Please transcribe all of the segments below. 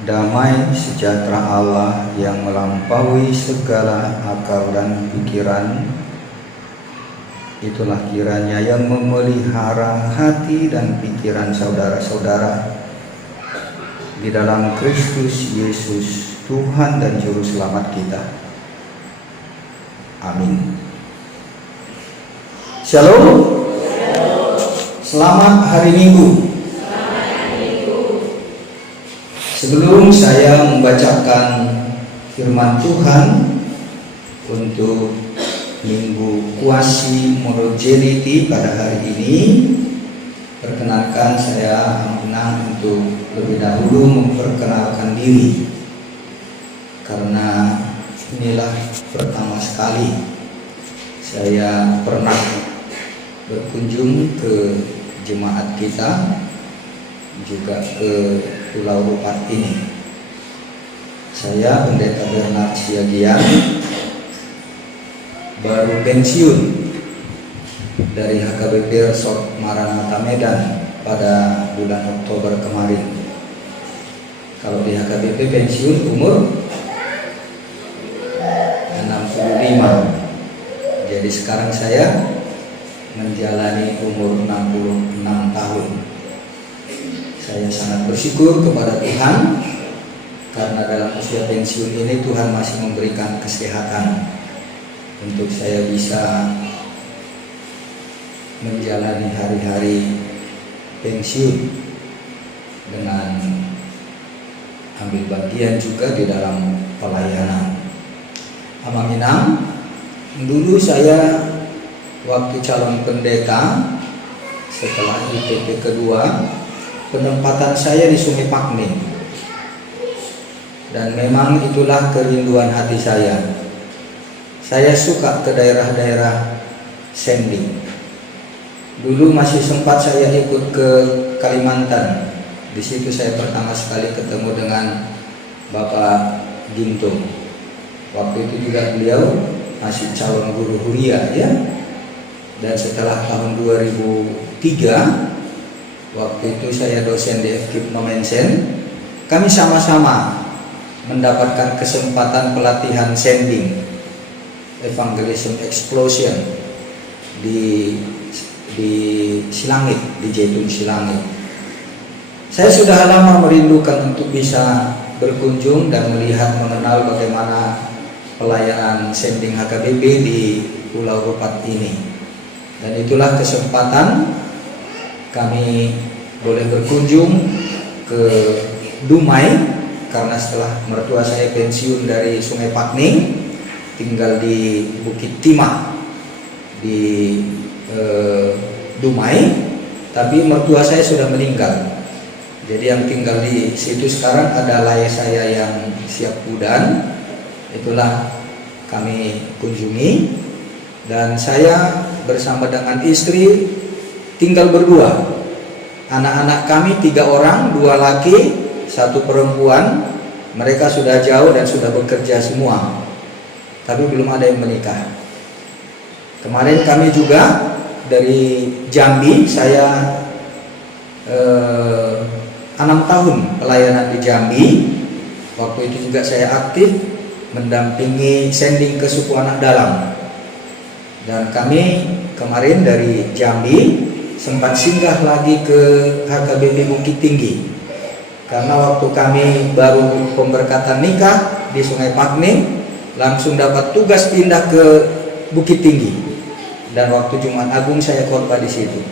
Damai sejahtera Allah yang melampaui segala akal dan pikiran, itulah kiranya yang memelihara hati dan pikiran saudara-saudara di dalam Kristus Yesus, Tuhan dan Juru Selamat kita. Amin. Shalom. Selamat hari Minggu. Sebelum saya membacakan firman Tuhan untuk Minggu Quasi-Monogenity pada hari ini, perkenankan saya menang untuk lebih dahulu memperkenalkan diri, karena inilah pertama sekali saya pernah berkunjung ke jemaat kita, juga ke Pulau Rupat ini. Saya Pendeta Bernard Siagian, baru pensiun dari HKBP Resort Maranatha Medan pada bulan Oktober kemarin. Kalau di HKBP pensiun umur 65, jadi sekarang saya menjalani umur 66 tahun. Saya sangat bersyukur kepada Tuhan, karena dalam usia pensiun ini Tuhan masih memberikan kesehatan untuk saya bisa menjalani hari-hari pensiun dengan ambil bagian juga di dalam pelayanan. Aminam, dulu saya waktu calon pendeta, setelah IPP kedua, penempatan saya di Sungai Pakning, dan memang itulah kerinduan hati saya. Saya suka ke daerah-daerah sending. Dulu masih sempat saya ikut ke Kalimantan. Di situ saya pertama sekali ketemu dengan Bapak Ginto. Waktu itu juga beliau masih calon guru huria, ya. Dan setelah tahun 2003, waktu itu saya dosen di FKIP Nomensen, kami sama-sama mendapatkan kesempatan pelatihan sending, evangelism explosion di Silangit, di Jepun Silangit. Saya sudah lama merindukan untuk bisa berkunjung dan melihat, mengenal bagaimana pelayanan sending HKBP di Pulau Rupat ini. Dan itulah kesempatan kami boleh berkunjung ke Dumai, karena setelah mertua saya pensiun dari Sungai Pakning, tinggal di Bukit Timah di Dumai, tapi mertua saya sudah meninggal. Jadi yang tinggal di situ sekarang adalah ayah saya yang siap pudan. Itulah kami kunjungi, dan saya bersama dengan istri tinggal berdua. Anak-anak kami 3 orang, 2 laki, 1 perempuan. Mereka sudah jauh dan sudah bekerja semua, tapi belum ada yang menikah. Kemarin kami juga dari Jambi, saya 6 tahun pelayanan di Jambi. Waktu itu juga saya aktif mendampingi sending ke suku anak dalam. Dan kami kemarin dari Jambi sempat singgah lagi ke HKBP Bukit Tinggi, karena waktu kami baru pemberkatan nikah di Sungai Pakning, langsung dapat tugas pindah ke Bukit Tinggi, dan waktu Jumat Agung saya khotbah di situ.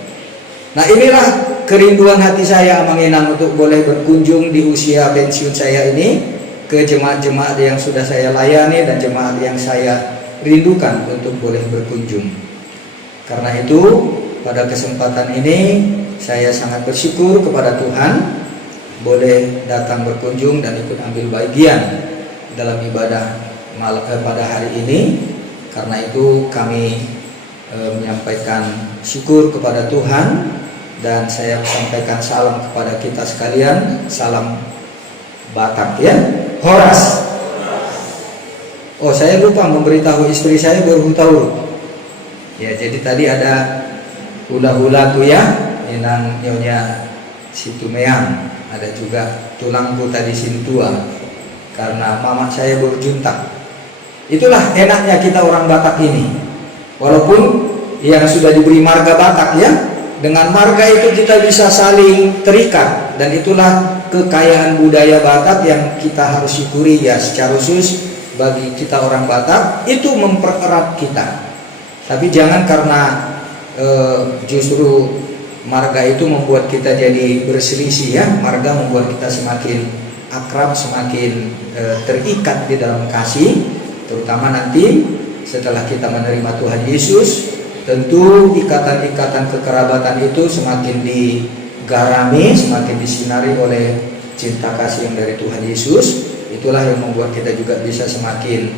Nah, inilah kerinduan hati saya, Amang Enang, untuk boleh berkunjung di usia pensiun saya ini ke jemaat-jemaat yang sudah saya layani dan jemaat yang saya rindukan untuk boleh berkunjung. Karena itu, pada kesempatan ini saya sangat bersyukur kepada Tuhan boleh datang berkunjung dan ikut ambil bagian dalam ibadah pada hari ini. Karena itu kami menyampaikan syukur kepada Tuhan, dan saya sampaikan salam kepada kita sekalian, salam Batak, ya, Horas. Oh, saya lupa memberitahu istri saya baru tahu. Ya, jadi tadi ada hula-hula tuh ya, inang nyonya Situmeang. ada juga tulangku tadi sintua karena mama saya berjuntak. Itulah enaknya kita orang Batak ini. Walaupun yang sudah diberi marga Batak ya, dengan marga itu kita bisa saling terikat, dan itulah kekayaan budaya Batak yang kita harus syukuri ya. Secara khusus bagi kita orang Batak itu mempererat kita. Tapi jangan karena justru marga itu membuat kita jadi berselisih ya. Marga membuat kita semakin akrab, semakin terikat di dalam kasih, terutama nanti setelah kita menerima Tuhan Yesus. Tentu ikatan-ikatan kekerabatan itu semakin digarami, semakin disinari oleh cinta kasih yang dari Tuhan Yesus. Itulah yang membuat kita juga bisa semakin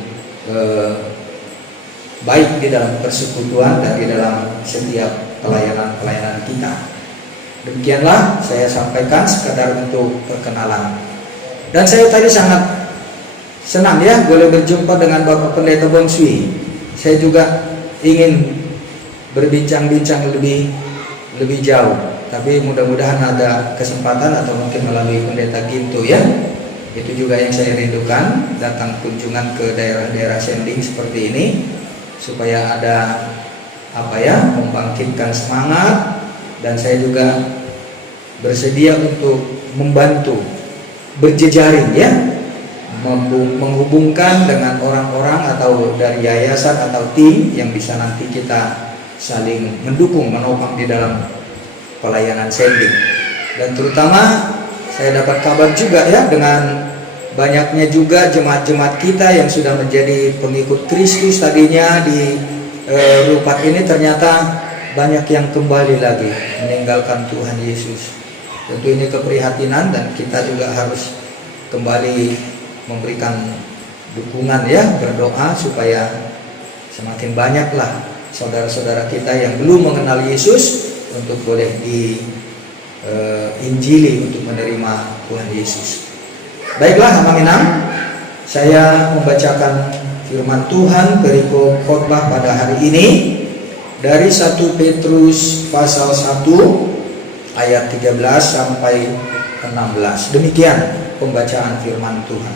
baik di dalam persekutuan dan di dalam setiap pelayanan-pelayanan kita. Demikianlah saya sampaikan sekadar untuk perkenalan. Dan saya tadi sangat senang ya boleh berjumpa dengan Bapak Pendeta Bonsui. Saya juga ingin berbincang-bincang lebih jauh, tapi mudah-mudahan ada kesempatan atau mungkin melalui Pendeta Ginto ya. Itu juga yang saya rindukan, datang kunjungan ke daerah-daerah sending seperti ini supaya ada membangkitkan semangat, dan saya juga bersedia untuk membantu berjejaring ya, menghubungkan dengan orang-orang atau dari yayasan atau tim yang bisa nanti kita saling mendukung, menopang di dalam pelayanan sending. Dan terutama saya dapat kabar juga ya, dengan banyaknya juga jemaat-jemaat kita yang sudah menjadi pengikut Kristus tadinya di Rupat ini, ternyata banyak yang kembali lagi meninggalkan Tuhan Yesus. Tentu ini keprihatinan, dan kita juga harus kembali memberikan dukungan ya, berdoa supaya semakin banyaklah saudara-saudara kita yang belum mengenal Yesus untuk boleh diinjili untuk menerima Tuhan Yesus. Baiklah Hamba Minang, saya membacakan firman Tuhan perikop khotbah pada hari ini dari 1 Petrus pasal 1 ayat 13 sampai 16. Demikian pembacaan firman Tuhan.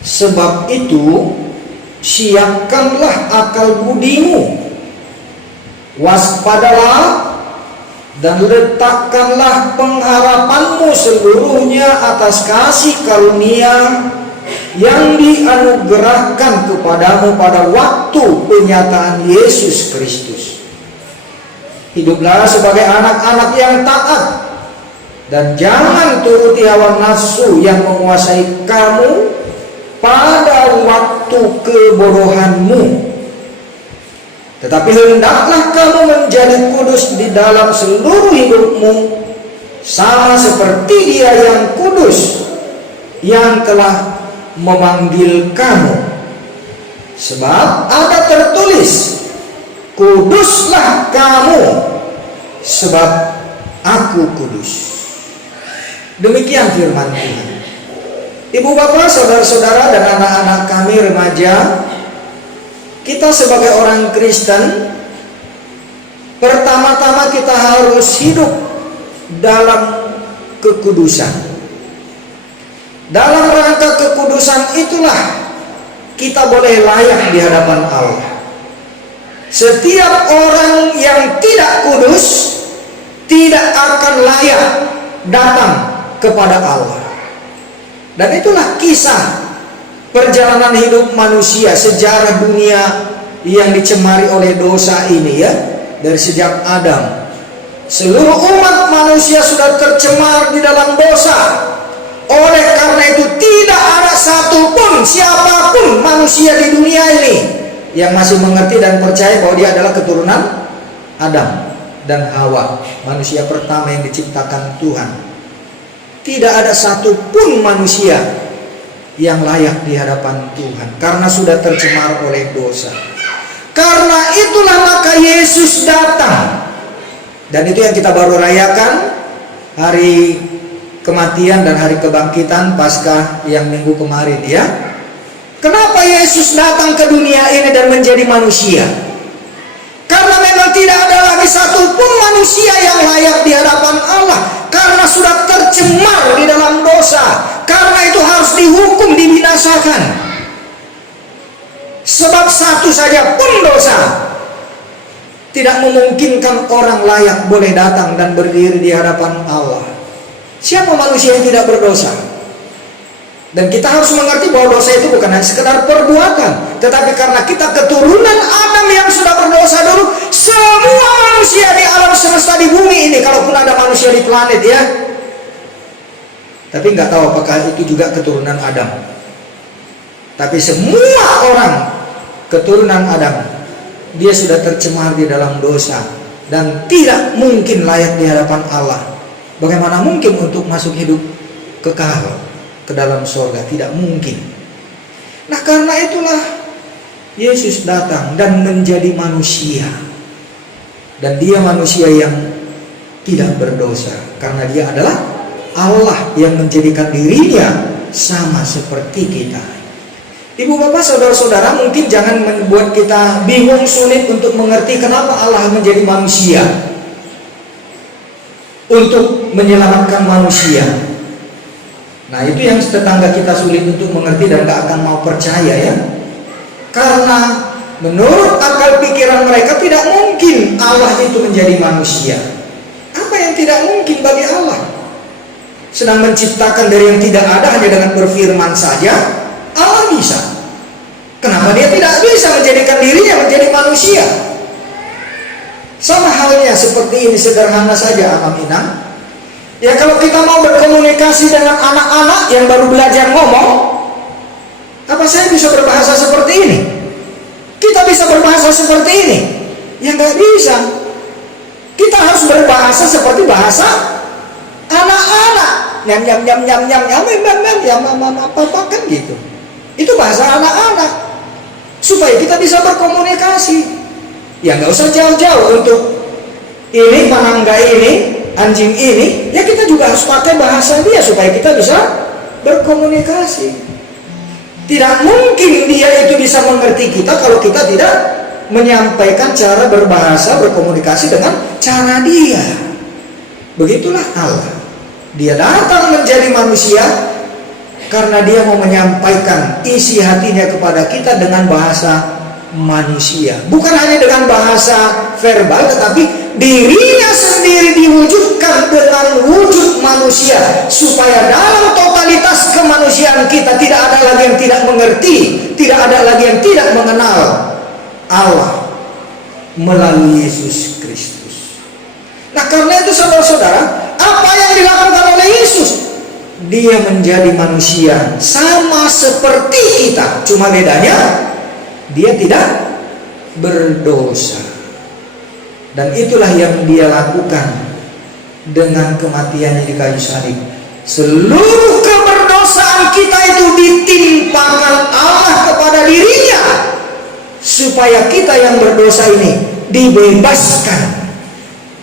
Sebab itu siapkanlah akal budimu, waspadalah dan letakkanlah pengharapanmu seluruhnya atas kasih karunia yang dianugerahkan kepadamu pada waktu penyataan Yesus Kristus. Hiduplah sebagai anak-anak yang taat, dan jangan turuti hawa nafsu yang menguasai kamu pada waktu kebodohanmu. Tetapi hendaklah kamu menjadi kudus di dalam seluruh hidupmu, sama seperti Dia yang kudus, yang telah memanggil kamu. Sebab ada tertulis, kuduslah kamu, sebab Aku kudus. Demikian firman Tuhan. Ibu bapak, saudara-saudara, dan anak-anak kami remaja, kita sebagai orang Kristen, pertama-tama kita harus hidup dalam kekudusan. Dalam rangka kekudusan itulah kita boleh layak di hadapan Allah. Setiap orang yang tidak kudus tidak akan layak datang kepada Allah. Dan itulah kisah perjalanan hidup manusia, sejarah dunia yang dicemari oleh dosa ini ya. Dari sejak Adam, seluruh umat manusia sudah tercemar di dalam dosa. Oleh karena itu tidak ada satupun, siapapun manusia di dunia ini yang masih mengerti dan percaya bahwa dia adalah keturunan Adam dan Hawa, manusia pertama yang diciptakan Tuhan. Tidak ada satupun manusia yang layak di hadapan Tuhan karena sudah tercemar oleh dosa. Karena itulah maka Yesus datang. Dan itu yang kita baru rayakan, hari kematian dan hari kebangkitan Paskah yang minggu kemarin ya. Kenapa Yesus datang ke dunia ini dan menjadi manusia? Karena memang tidak ada lagi satupun manusia yang layak di hadapan Allah. karena sudah tercemar di dalam dosa. Karena itu harus dihukum, dibinasakan. Sebab satu saja pun dosa tidak memungkinkan orang layak boleh datang dan berdiri di hadapan Allah. Siapa manusia yang tidak berdosa? Dan kita harus mengerti bahwa dosa itu bukan hanya sekedar perbuatan, tetapi karena kita keturunan Adam yang sudah berdosa dulu, semua manusia di alam semesta di bumi ini, kalaupun ada manusia di planet ya, tapi nggak tahu apakah itu juga keturunan Adam. Tapi semua orang keturunan Adam, dia sudah tercemar di dalam dosa dan tidak mungkin layak di hadapan Allah. Bagaimana mungkin untuk masuk hidup kekal ke dalam surga? Tidak mungkin. Nah, karena itulah Yesus datang dan menjadi manusia. Dan dia manusia yang tidak berdosa, karena dia adalah Allah yang menjadikan dirinya sama seperti kita. Ibu bapak saudara-saudara, mungkin jangan membuat kita bingung, sulit untuk mengerti kenapa Allah menjadi manusia untuk menyelamatkan manusia. Nah, itu yang tetangga kita sulit untuk mengerti dan gak akan mau percaya ya. Karena menurut akal pikiran mereka tidak mungkin Allah itu menjadi manusia. Apa yang tidak mungkin bagi Allah? Sedang menciptakan dari yang tidak ada hanya dengan berfirman saja, Allah bisa. Kenapa dia tidak bisa menjadikan dirinya menjadi manusia? Sama halnya seperti ini, sederhana saja Amang Inang. Ya, kalau kita mau berkomunikasi dengan anak-anak yang baru belajar ngomong, apa saya bisa berbahasa seperti ini? Kita bisa berbahasa seperti ini? Ya nggak bisa. Kita harus berbahasa seperti bahasa anak-anak. Nyam nyam nyam nyam nyam nyam nyam nyam nyam mama papa kan gitu. Itu bahasa anak-anak. Supaya kita bisa berkomunikasi. Ya nggak usah jauh-jauh untuk ini panangga ini, anjing ini, ya kita juga harus pakai bahasa dia supaya kita bisa berkomunikasi. Tidak mungkin dia itu bisa mengerti kita kalau kita tidak menyampaikan cara berbahasa, berkomunikasi dengan cara dia. Begitulah Allah. Dia datang menjadi manusia karena dia mau menyampaikan isi hatinya kepada kita dengan bahasa manusia. Bukan hanya dengan bahasa verbal, tetapi dirinya sendiri diwujudkan dengan wujud manusia, supaya dalam totalitas kemanusiaan kita tidak ada lagi yang tidak mengerti, tidak ada lagi yang tidak mengenal Allah melalui Yesus Kristus. Nah, karena itu saudara-saudara, apa yang dilakukan oleh Yesus? Dia menjadi manusia sama seperti kita, cuma bedanya dia tidak berdosa. Dan itulah yang dia lakukan dengan kematiannya di kayu salib. Seluruh keberdosaan kita itu ditimpakan Allah kepada dirinya, supaya kita yang berdosa ini dibebaskan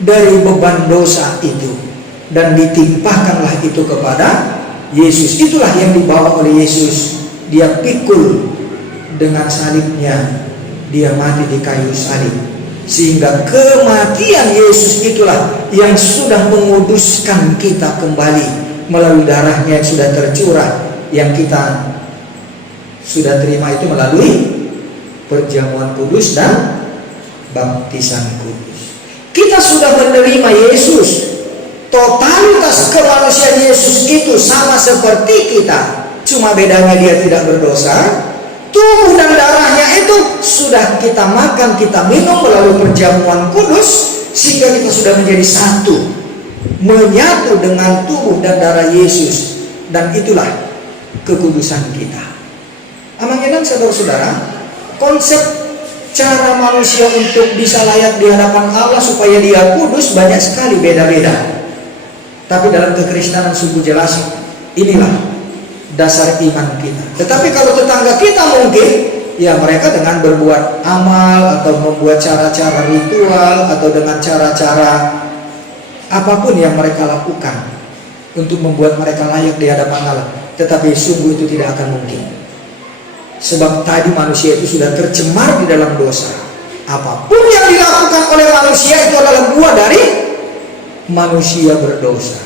dari beban dosa itu, dan ditimpakanlah itu kepada Yesus. Itulah yang dibawa oleh Yesus. Dia pikul dengan salibnya, dia mati di kayu salib, sehingga kematian Yesus itulah yang sudah menguduskan kita kembali melalui darahnya yang sudah tercurah, yang kita sudah terima itu melalui perjamuan kudus dan baptisan kudus. Kita sudah menerima Yesus. Totalitas kemanusiaan Yesus itu sama seperti kita, cuma bedanya dia tidak berdosa. Tubuh dan darahnya itu sudah kita makan, kita minum melalui perjamuan kudus, sehingga kita sudah menjadi satu, menyatu dengan tubuh dan darah Yesus. Dan itulah kekudusan kita. Amang-amang saudara-saudara, konsep cara manusia untuk bisa layak di hadapan Allah supaya dia kudus banyak sekali beda-beda. Tapi dalam kekristenan sungguh jelas, inilah dasar iman kita. Tetapi kalau tetangga kita mungkin, ya mereka dengan berbuat amal atau membuat cara-cara ritual atau dengan cara-cara apapun yang mereka lakukan untuk membuat mereka layak di hadapan Allah. Tetapi sungguh itu tidak akan mungkin. Sebab tadi manusia itu sudah tercemar di dalam dosa. Apapun yang dilakukan oleh manusia itu adalah buah dari manusia berdosa.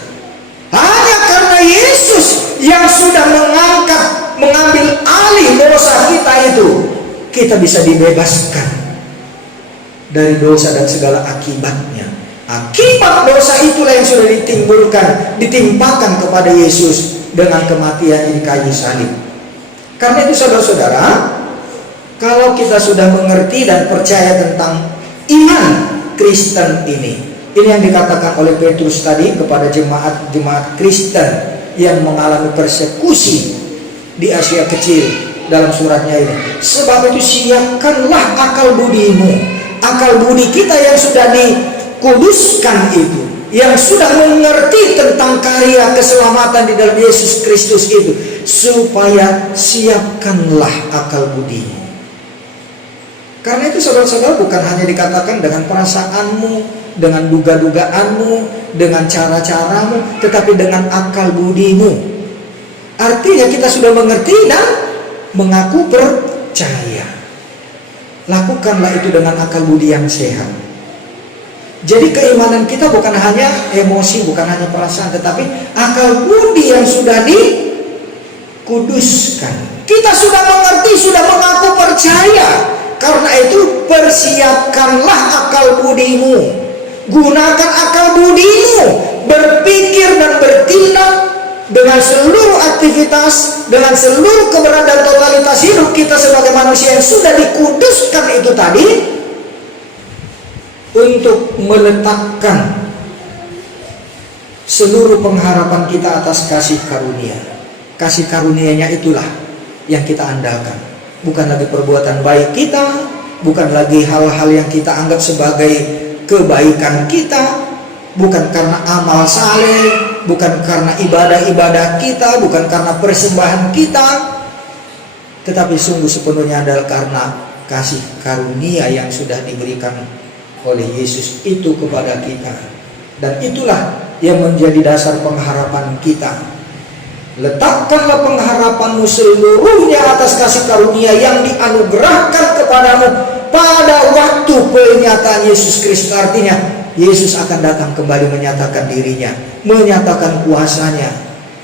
yang sudah mengambil alih dosa kita itu, kita bisa dibebaskan dari dosa dan segala akibatnya. Akibat dosa itulah yang sudah ditimpakan kepada Yesus dengan kematian di kayu salib. Karena itu saudara-saudara, kalau kita sudah mengerti dan percaya tentang iman Kristen ini yang dikatakan oleh Petrus tadi kepada jemaat Kristen yang mengalami persekusi di Asia Kecil dalam suratnya ini. Sebab itu siapkanlah akal budimu, akal budi kita yang sudah dikuduskan itu, yang sudah mengerti tentang karya keselamatan di dalam Yesus Kristus itu, supaya siapkanlah akal budimu. Karena itu saudara-saudara, bukan hanya dikatakan dengan perasaanmu, dengan duga-dugaanmu, dengan cara-caramu, tetapi dengan akal budimu. Artinya kita sudah mengerti dan mengaku percaya. Lakukanlah itu dengan akal budi yang sehat. Jadi keimanan kita bukan hanya emosi, bukan hanya perasaan, tetapi akal budi yang sudah dikuduskan. Kita sudah mengerti, sudah mengaku percaya. Karena itu persiapkanlah akal budimu. Gunakan akal budimu, berpikir dan bertindak dengan seluruh aktivitas, dengan seluruh keberadaan totalitas hidup kita sebagai manusia yang sudah dikuduskan itu tadi, untuk meletakkan seluruh pengharapan kita atas kasih karunia. Kasih karunia-Nya itulah yang kita andalkan. Bukan lagi perbuatan baik kita, bukan lagi hal-hal yang kita anggap sebagai kebaikan kita, bukan karena amal saleh, bukan karena ibadah-ibadah kita, bukan karena persembahan kita, tetapi sungguh sepenuhnya adalah karena kasih karunia yang sudah diberikan oleh Yesus itu kepada kita. Dan itulah yang menjadi dasar pengharapan kita. Letakkanlah pengharapanmu seluruhnya atas kasih karunia yang dianugerahkan kepadamu pada waktu penyataan Yesus Kristus. Artinya Yesus akan datang kembali menyatakan dirinya, menyatakan kuasanya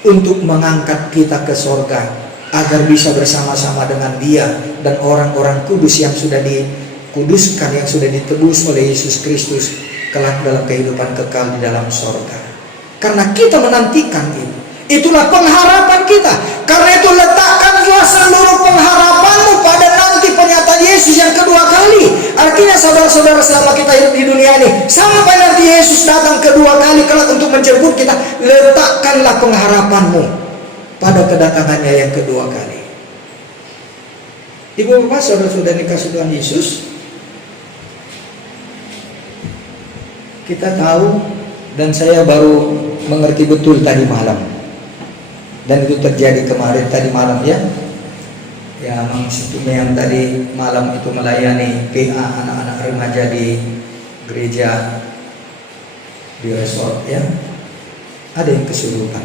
untuk mengangkat kita ke sorga, agar bisa bersama-sama dengan Dia dan orang-orang kudus yang sudah dikuduskan, yang sudah ditebus oleh Yesus Kristus kelak dalam kehidupan kekal di dalam sorga. Karena kita menantikan itu. Itulah pengharapan kita. Karena itu letakkanlah seluruh pengharapanmu pada nanti penyataan Yesus yang kedua kali. Artinya saudara-saudara, selama kita hidup di dunia ini, sampai nanti Yesus datang kedua kali kelak untuk menjemput kita, letakkanlah pengharapanmu pada kedatangannya yang kedua kali. Ibu bapak saudara-saudara dikasih Tuhan Yesus, kita tahu, dan saya baru mengerti betul tadi malam, dan itu terjadi kemarin tadi malam ya. Yang yang tadi malam itu melayani PA anak-anak remaja di gereja di resort ya. Ada yang kesurupan.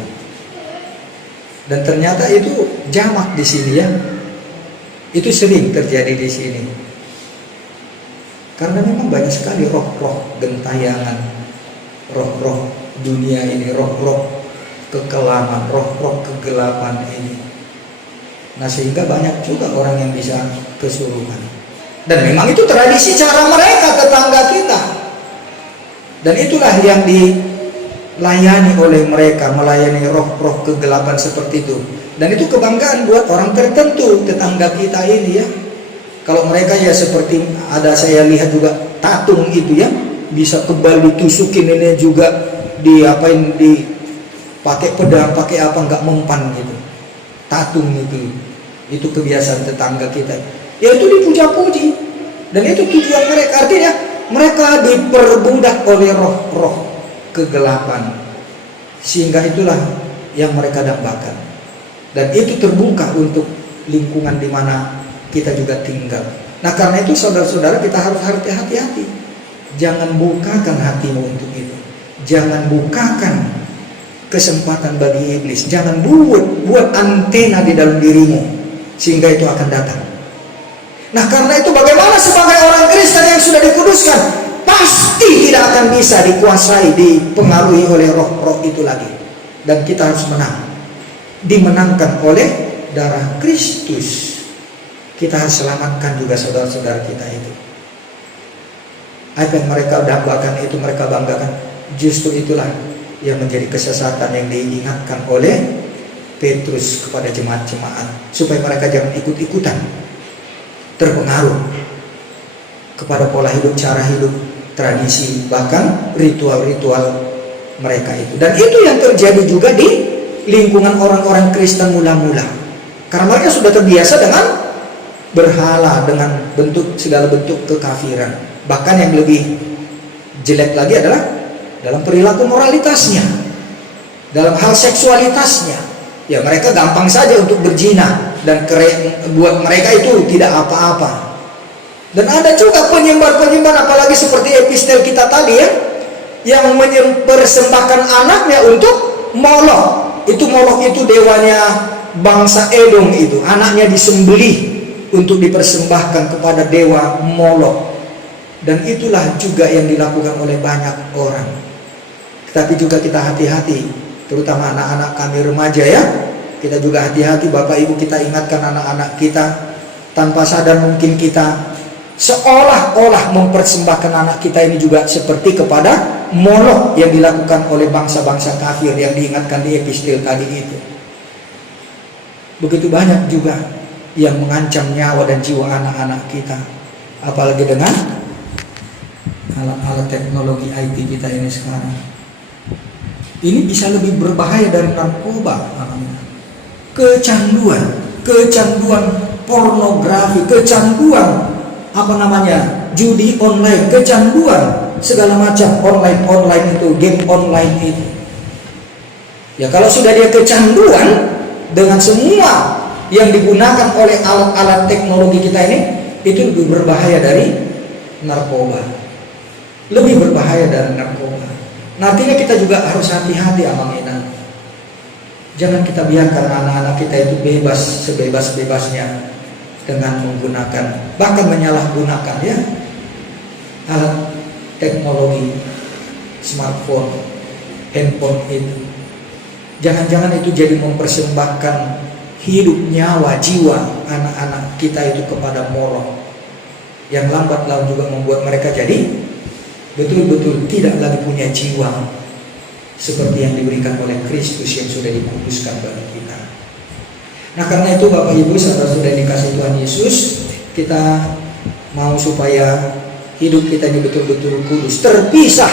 Dan ternyata itu jamak di sini ya. Itu sering terjadi di sini. Karena memang banyak sekali roh-roh gentayangan, roh-roh dunia ini, roh-roh kekelaman, roh-roh kegelapan ini. Nah, sehingga banyak juga orang yang bisa kesurupan. Dan memang itu tradisi cara mereka, tetangga kita. Dan itulah yang dilayani oleh mereka, melayani roh-roh kegelapan seperti itu. Dan itu kebanggaan buat orang tertentu, tetangga kita ini ya. Kalau mereka ya seperti ada, saya lihat juga tatung itu ya, bisa kebal ditusukin ini juga, diapain, dipakai pedang, pakai apa, nggak mempan gitu. Tatung itu kebiasaan tetangga kita. Ya itu dipuja-puji. Dan itu tujuan mereka. Artinya mereka diperbudak oleh roh-roh kegelapan. Sehingga itulah yang mereka dambakan. Dan itu terbuka untuk lingkungan di mana kita juga tinggal. Nah, karena itu saudara-saudara, kita harus hati-hati. Jangan bukakan hatimu untuk itu. Jangan bukakan kesempatan bagi iblis. Jangan buat antena di dalam dirimu, sehingga itu akan datang. Nah, karena itu bagaimana sebagai orang Kristen yang sudah dikuduskan, pasti tidak akan bisa dikuasai, dipengaruhi oleh roh-roh itu lagi. Dan kita harus menang. dimenangkan oleh darah Kristus. Kita harus selamatkan juga saudara-saudara kita itu. Apa yang mereka dambakan itu, mereka banggakan, justru itulah yang menjadi kesesatan yang diingatkan oleh Petrus kepada jemaat-jemaat, supaya mereka jangan ikut-ikutan terpengaruh kepada pola hidup, cara hidup, tradisi, bahkan ritual-ritual mereka itu. Dan itu yang terjadi juga di lingkungan orang-orang Kristen mula-mula, karena mereka sudah terbiasa dengan berhala, dengan segala bentuk kekafiran. Bahkan yang lebih jelek lagi adalah dalam perilaku moralitasnya, dalam hal seksualitasnya. Ya, mereka gampang saja untuk berzina, dan buat mereka itu tidak apa-apa. Dan ada juga penyembah-penyembah, apalagi seperti epistel kita tadi ya, yang mempersembahkan anaknya untuk Molok. Molok itu dewanya bangsa Edom itu. Anaknya disembelih untuk dipersembahkan kepada dewa Molok. Dan itulah juga yang dilakukan oleh banyak orang. Tetapi juga kita hati-hati, terutama anak-anak kami remaja ya. Kita juga hati-hati, Bapak Ibu, kita ingatkan anak-anak kita. Tanpa sadar mungkin kita seolah-olah mempersembahkan anak kita ini juga seperti kepada Molok yang dilakukan oleh bangsa-bangsa kafir yang diingatkan di epistel tadi itu. Begitu banyak juga yang mengancam nyawa dan jiwa anak-anak kita, apalagi dengan alat-alat teknologi IT kita ini sekarang. Ini bisa lebih berbahaya dari narkoba. Kecanduan pornografi, kecanduan judi online, kecanduan segala macam online itu, game online itu. Ya, kalau sudah dia kecanduan dengan semua yang digunakan oleh alat-alat teknologi kita ini, itu lebih berbahaya dari narkoba. Lebih berbahaya dari narkoba. Nah, artinya kita juga harus hati-hati, Amang Inang. Jangan kita biarkan anak-anak kita itu bebas sebebas-bebasnya dengan menggunakan, bahkan menyalahgunakan ya, alat teknologi, smartphone, handphone itu. Jangan-jangan itu jadi mempersembahkan hidup, nyawa, jiwa anak-anak kita itu kepada Molok, yang lambat laun juga membuat mereka jadi betul-betul tidak lagi punya jiwa seperti yang diberikan oleh Kristus yang sudah dikuduskan bagi kita. Nah, karena itu Bapak Ibu saudara-saudara dikasih Tuhan Yesus, kita mau supaya hidup kita ini betul-betul kudus, terpisah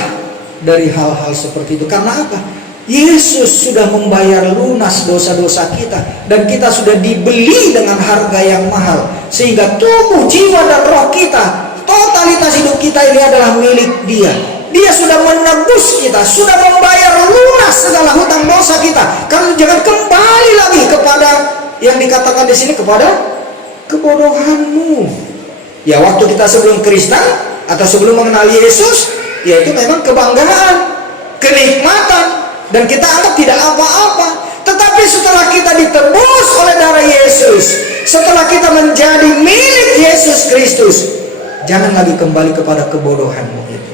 dari hal-hal seperti itu. Karena apa? Yesus sudah membayar lunas dosa-dosa kita, dan kita sudah dibeli dengan harga yang mahal, sehingga tubuh, jiwa, dan roh kita, totalitas hidup kita ini adalah milik Dia. Dia sudah menebus kita, sudah membayar lunas segala hutang dosa kita. Kamu jangan kembali lagi kepada yang dikatakan di sini, kepada kebodohanmu. Ya, waktu kita sebelum Kristen atau sebelum mengenal Yesus, ya itu memang kebanggaan, kenikmatan, dan kita anggap tidak apa-apa. Tetapi setelah kita ditebus oleh darah Yesus, setelah kita menjadi milik Yesus Kristus, jangan lagi kembali kepada kebodohanmu itu.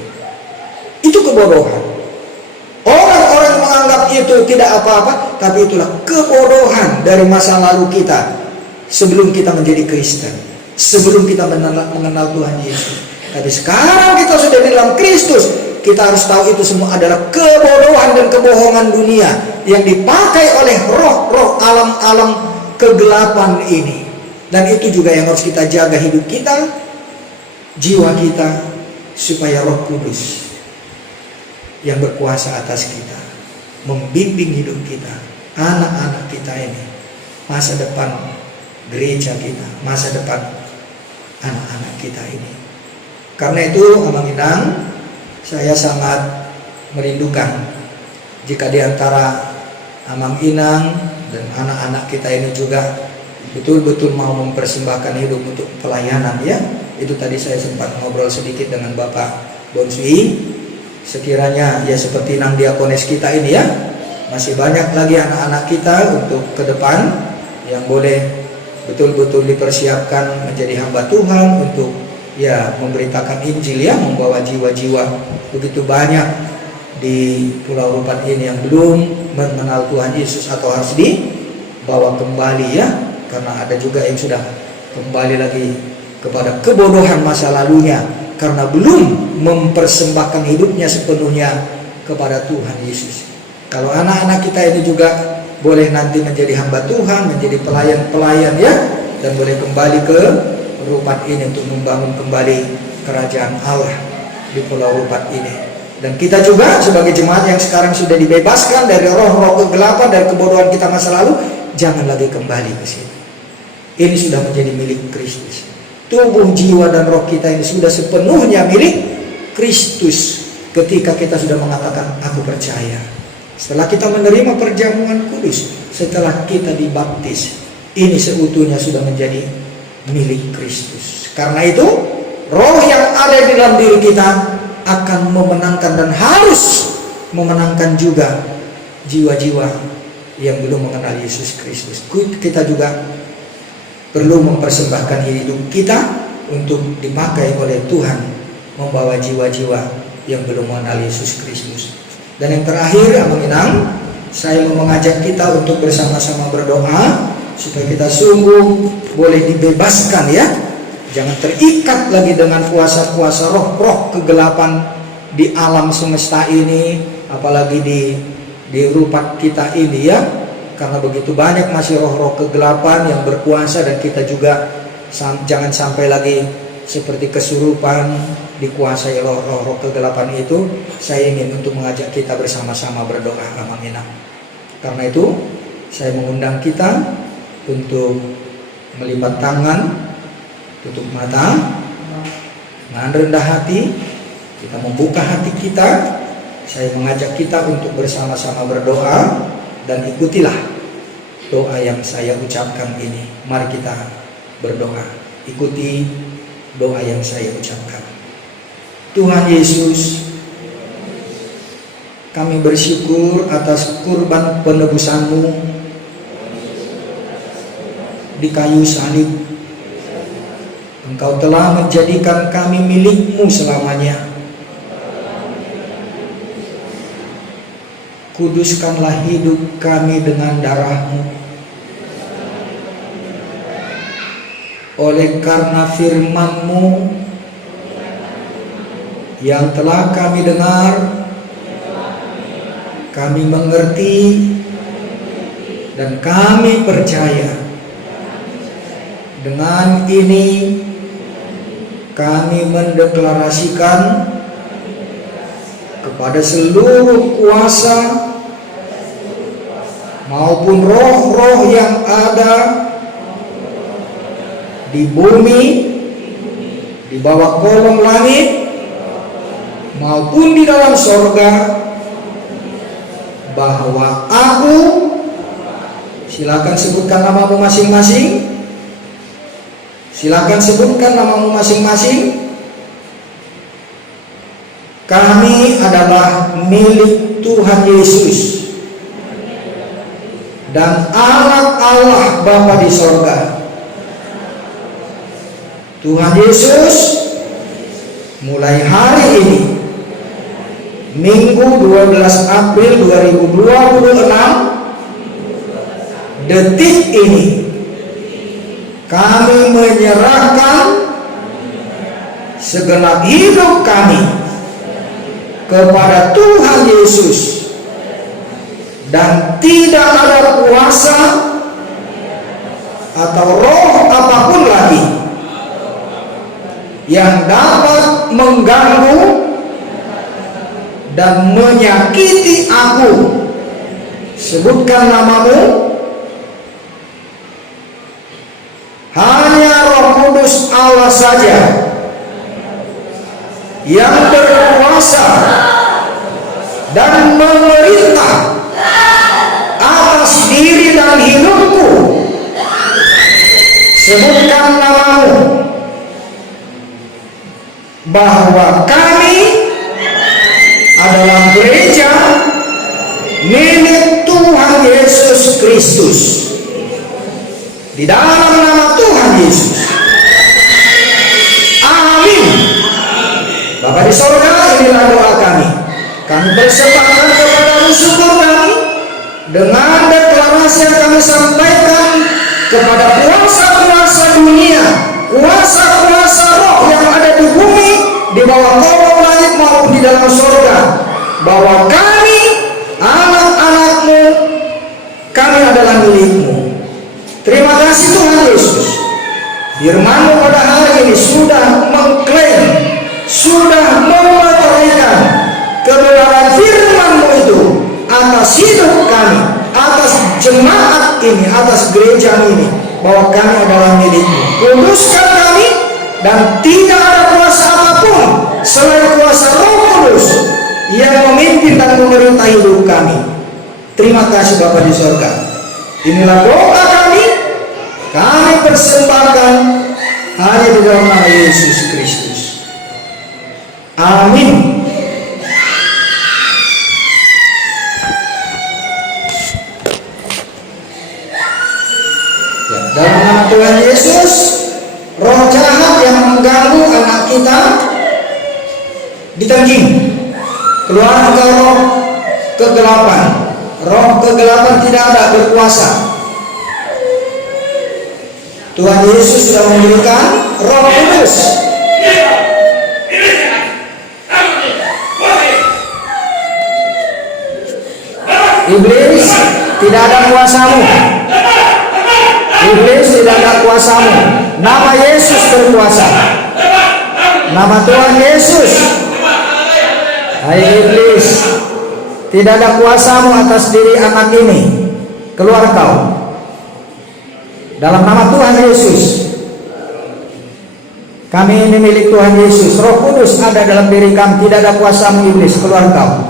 Itu kebodohan. Orang-orang menganggap itu tidak apa-apa, tapi itulah kebodohan dari masa lalu kita sebelum kita menjadi Kristen, sebelum kita mengenal Tuhan Yesus. Tapi sekarang kita sudah di dalam Kristus, kita harus tahu itu semua adalah kebodohan dan kebohongan dunia yang dipakai oleh roh-roh alam-alam kegelapan ini. Dan itu juga yang harus kita jaga, hidup kita, jiwa kita, supaya Roh Kudus yang berkuasa atas kita membimbing hidup kita, anak-anak kita ini, masa depan gereja kita, masa depan anak-anak kita ini. Karena itu Amang Inang, saya sangat merindukan jika di antara Amang Inang dan anak-anak kita ini juga betul-betul mau mempersembahkan hidup untuk pelayanan ya. Itu tadi saya sempat ngobrol sedikit dengan Bapak Bonsui. Sekiranya ya seperti Nang Diakones kita ini ya, masih banyak lagi anak-anak kita untuk ke depan yang boleh betul-betul dipersiapkan menjadi hamba Tuhan untuk ya memberitakan Injil ya, membawa jiwa-jiwa begitu banyak di Pulau Rupan ini yang belum mengenal Tuhan Yesus atau harus bawa kembali ya, karena ada juga yang sudah kembali lagi kepada kebodohan masa lalunya karena belum mempersembahkan hidupnya sepenuhnya kepada Tuhan Yesus. Kalau anak-anak kita ini juga boleh nanti menjadi hamba Tuhan, menjadi pelayan-pelayan ya, dan boleh kembali ke Rupat ini untuk membangun kembali kerajaan Allah di Pulau Rupat ini. Dan kita juga sebagai jemaat yang sekarang sudah dibebaskan dari roh-roh kegelapan, dari kebodohan kita masa lalu, jangan lagi kembali ke situ. Ini sudah menjadi milik Kristus. Tubuh, jiwa, dan roh kita ini sudah sepenuhnya milik Kristus ketika kita sudah mengatakan aku percaya. Setelah kita menerima perjamuan kudus, setelah kita dibaptis, ini seutuhnya sudah menjadi milik Kristus. Karena itu roh yang ada di dalam diri kita akan memenangkan dan harus memenangkan juga jiwa-jiwa yang belum mengenal Yesus Kristus. Kita juga perlu mempersembahkan hidup kita untuk dipakai oleh Tuhan membawa jiwa-jiwa yang belum mengenal Yesus Kristus. Dan yang terakhir, Abang Inang, saya mau mengajak kita untuk bersama-sama berdoa supaya kita sungguh boleh dibebaskan ya. Jangan terikat lagi dengan kuasa-kuasa roh-roh kegelapan di alam semesta ini, apalagi di Rupat kita ini ya. Karena begitu banyak masih roh-roh kegelapan yang berkuasa, dan kita juga jangan sampai lagi seperti kesurupan dikuasai roh-roh kegelapan itu. Saya ingin untuk mengajak kita bersama-sama berdoa, Abang Inang. Karena itu saya mengundang kita untuk melipat tangan, tutup mata, dengan rendah hati, kita membuka hati kita. Saya mengajak kita untuk bersama-sama berdoa, dan ikutilah doa yang saya ucapkan ini. Mari kita berdoa, ikuti doa yang saya ucapkan. Tuhan Yesus, kami bersyukur atas kurban penebusan-Mu di kayu salib. Engkau telah menjadikan kami milik-Mu selamanya. Kuduskanlah hidup kami dengan darah-Mu. Oleh karena firman-Mu yang telah kami dengar, kami mengerti, dan kami percaya. Dengan ini kami mendeklarasikan kepada seluruh kuasa maupun roh-roh yang ada di bumi, di bawah kolong langit, maupun di dalam sorga, bahwa aku, silakan sebutkan namamu masing-masing, silakan sebutkan namamu masing-masing. Kami adalah milik Tuhan Yesus dan anak Allah Bapa di sorga. Tuhan Yesus, mulai hari ini, Minggu 12 April 2026, detik ini, kami menyerahkan segenap hidup kami kepada Tuhan Yesus, dan tidak ada kuasa atau roh apapun lagi yang dapat mengganggu dan menyakiti aku. Sebutkan namamu. Hanya Roh Kudus Allah saja yang berkuasa dan memerintah atas diri dan hidupku. Sebutkan namamu. Bahwa kami adalah gereja milik Tuhan Yesus Kristus. Di dalam nama Tuhan Yesus. Amin. Bapa di sorga, inilah doa kami. Kami bersembahkan kepada-Mu syukur kami dengan deklarasi kasih yang kami sampaikan kepada kuasa-kuasa dunia, kuasa-kuasa roh yang ada di bumi, di bawah kolong langit maupun di dalam surga, bahwa kami, anak-anakmu, kami adalah milikmu. Terima kasih Tuhan Yesus. Firman-Mu pada hari ini sudah mengklaim, sudah memeteraikan kebenaran firman-Mu itu atas hidup kami, atas jemaat ini, atas gereja ini, bahwa kami adalah milik-Mu. Kuduskan kami, dan tidak ada kuasa apapun selain kuasa Roh Kudus yang memimpin dan memerintah hidup kami. Terima kasih Bapa di surga. Inilah doa kami persembahkan hanya di dalam nama Yesus Kristus. Amin. Ya, dalam nama Tuhan Yesus, roh jahat yang mengganggu anak kita ditengking. Keluar ke roh kegelapan. Roh kegelapan tidak ada berkuasa. Tuhan Yesus sudah memberikan Roh Kudus. Iblis tidak ada kuasamu. Iblis tidak ada kuasamu. Nama Yesus berkuasa. Nama Tuhan Yesus. Hai iblis, tidak ada kuasamu atas diri anak ini. Keluar kau. Dalam nama Tuhan Yesus. Kami ini milik Tuhan Yesus. Roh Kudus ada dalam diri kami. Tidak ada kuasamu iblis. Keluar kau.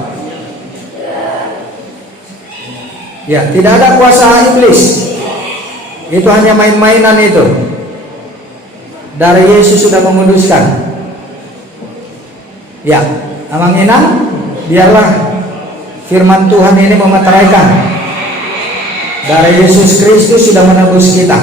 Ya, tidak ada kuasa iblis. Itu hanya main-mainan itu. Darah Yesus sudah menguduskan. Ya, Amang Inang, biarlah firman Tuhan ini memeteraikan. Darah Yesus Kristus sudah menebus kita.